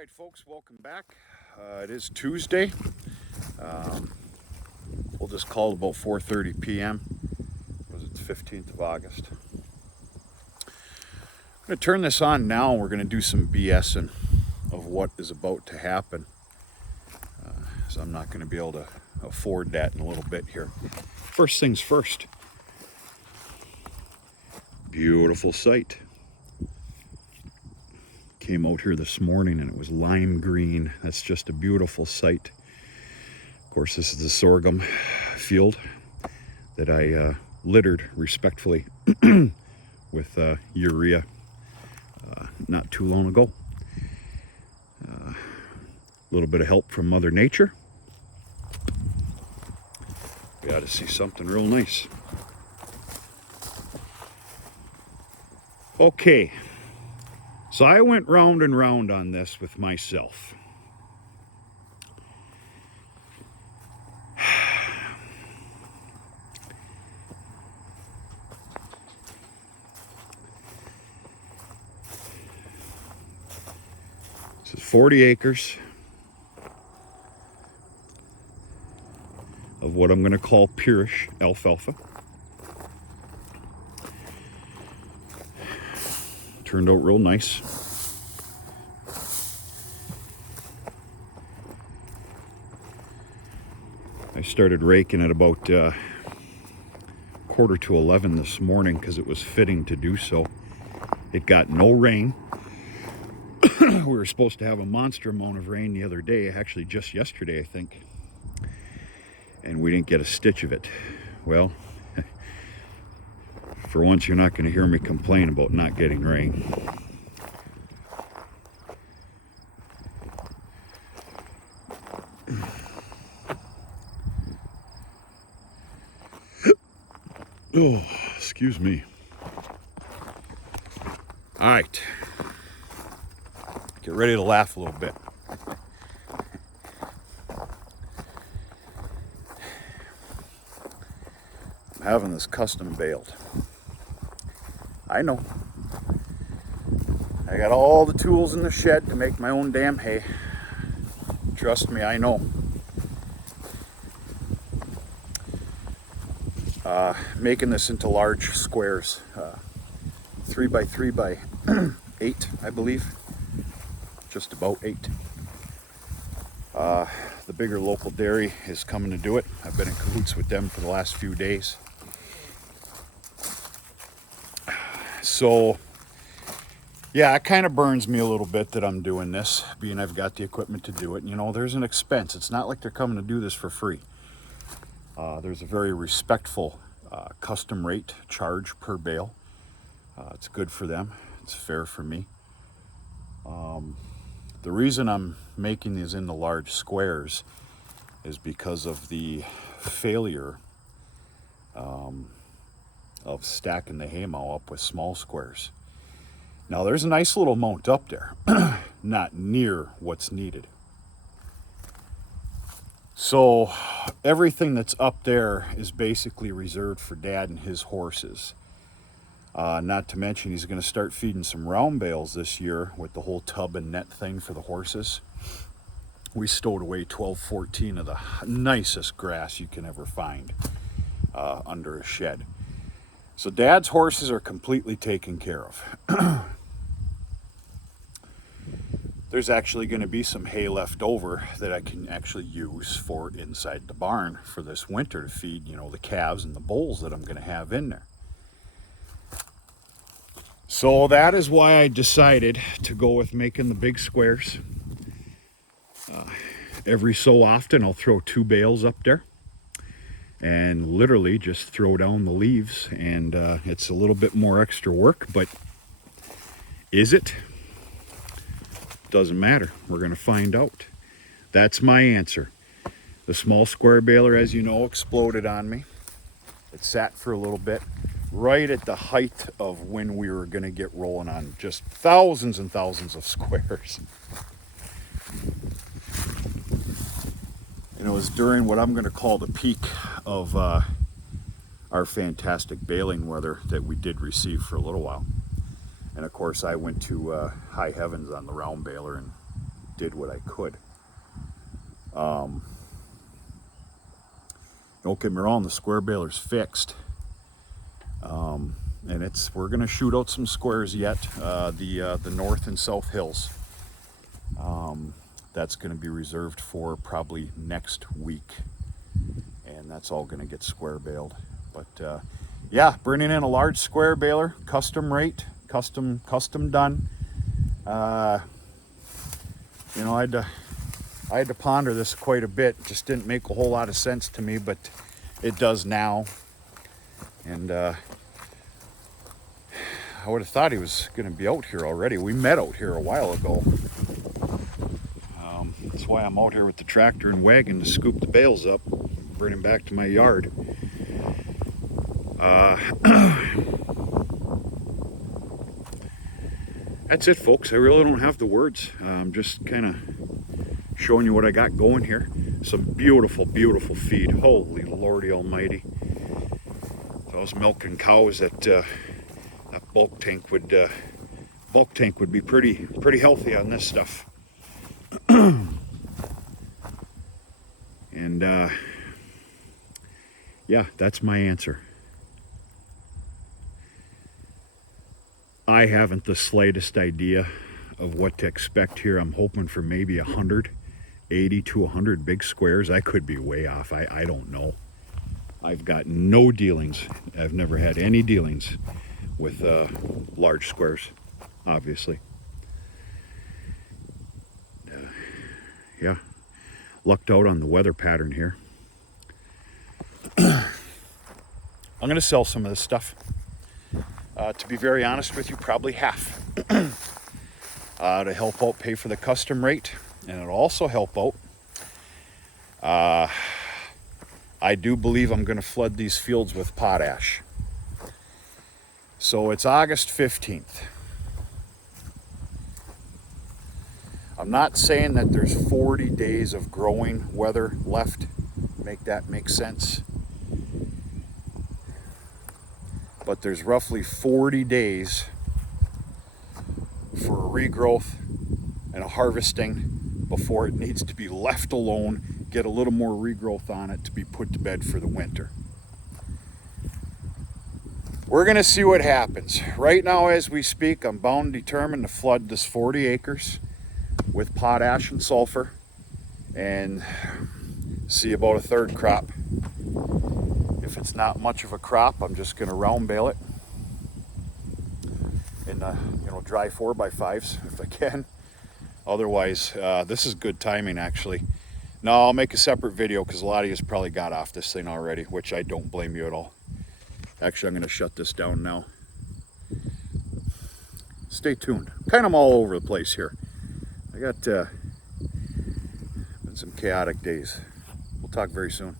right, folks, welcome back. It is Tuesday. We'll just call it about 4:30 p.m. It was the 15th of August. I'm going to turn this on now. We're going to do some BSing of what is about to happen. So I'm not going to be able to afford that in a little bit here. First things first. Beautiful sight. Came out here this morning and it was lime green. That's just a beautiful sight. Of course, this is the sorghum field that I littered respectfully with urea not too long ago. A little bit of help from Mother Nature. We ought to see something real nice. Okay. So I went round and round on this with myself. This is 40 acres of what I'm going to call purish alfalfa. Turned out real nice. I started raking at about 10:45 this morning because it was fitting to do so. It got no rain. We were supposed to have a monster amount of rain the other day, actually just yesterday, I think. And we didn't get a stitch of it. Well, for once you're not going to hear me complain about not getting rain. Oh, excuse me. All right. Get ready to laugh a little bit. I'm having this custom baled. I know. I got all the tools in the shed to make my own damn hay. Trust me, I know. Making this into large squares, 3 by 3 by 8, I believe, just about 8. The bigger local dairy is coming to do it. I've been in cahoots with them for the last few days. So, yeah, it kind of burns me a little bit that I'm doing this, being I've got the equipment to do it. And, you know, there's an expense. It's not like they're coming to do this for free. There's a very respectful custom rate charge per bale. It's good for them. It's fair for me. The reason I'm making these into large squares is because of the failure of stacking the haymow up with small squares. Now there's a nice little amount up there, not near what's needed. So everything that's up there is basically reserved for Dad and his horses. Not to mention he's going to start feeding some round bales this year with the whole tub and net thing for the horses. We stowed away 14 of the nicest grass you can ever find under a shed. So Dad's horses are completely taken care of. There's actually going to be some hay left over that I can actually use for inside the barn for this winter to feed, you know, the calves and the bulls that I'm going to have in there. So that is why I decided to go with making the big squares. Every so often I'll throw 2 bales up there and literally just throw down the leaves, and it's a little bit more extra work, but is it? Doesn't matter. We're going to find out. That's my answer. The small square baler, as you know, exploded on me. It sat for a little bit, right at the height of when we were going to get rolling on just thousands and thousands of squares. And it was during what I'm going to call the peak of our fantastic baling weather that we did receive for a little while. And of course I went to high heavens on the round baler and did what I could. Don't get me wrong, the square baler's fixed. And we're gonna shoot out some squares yet, the north and south hills. That's gonna be reserved for probably next week. And that's all gonna get square baled. But yeah, bringing in a large square baler, custom rate, custom done. You know, I had to ponder this quite a bit. It just didn't make a whole lot of sense to me, but it does now. And I would have thought he was going to be out here already. We met out here a while ago. That's why I'm out here with the tractor and wagon to scoop the bales up, bring them back to my yard. That's it, folks. I really don't have the words. I'm just kind of showing you what I got going here. Some beautiful, beautiful feed. Holy Lordy Almighty! If I was milking cows, that bulk tank would be pretty healthy on this stuff. And yeah, that's my answer. I haven't the slightest idea of what to expect here. I'm hoping for maybe 180 to 100 big squares. I could be way off. I don't know. I've got no dealings. I've never had any dealings with large squares, obviously. Yeah, lucked out on the weather pattern here. I'm going to sell some of this stuff. To be very honest with you, probably half. To help out pay for the custom rate, and it'll also help out. I do believe I'm going to flood these fields with potash. So it's August 15th. I'm not saying that there's 40 days of growing weather left. Make that make sense. But there's roughly 40 days for a regrowth and a harvesting before it needs to be left alone, get a little more regrowth on it to be put to bed for the winter. We're gonna see what happens. Right now as we speak, I'm bound and determined to flood this 40 acres with potash and sulfur and see about a third crop. If it's not much of a crop, I'm just gonna round bale it in dry 4x5s if I can. Otherwise, this is good timing actually. No, I'll make a separate video because a lot of you probably got off this thing already, which I don't blame you at all. Actually, I'm gonna shut this down now. Stay tuned. Kind of all over the place here. I got been some chaotic days. We'll talk very soon.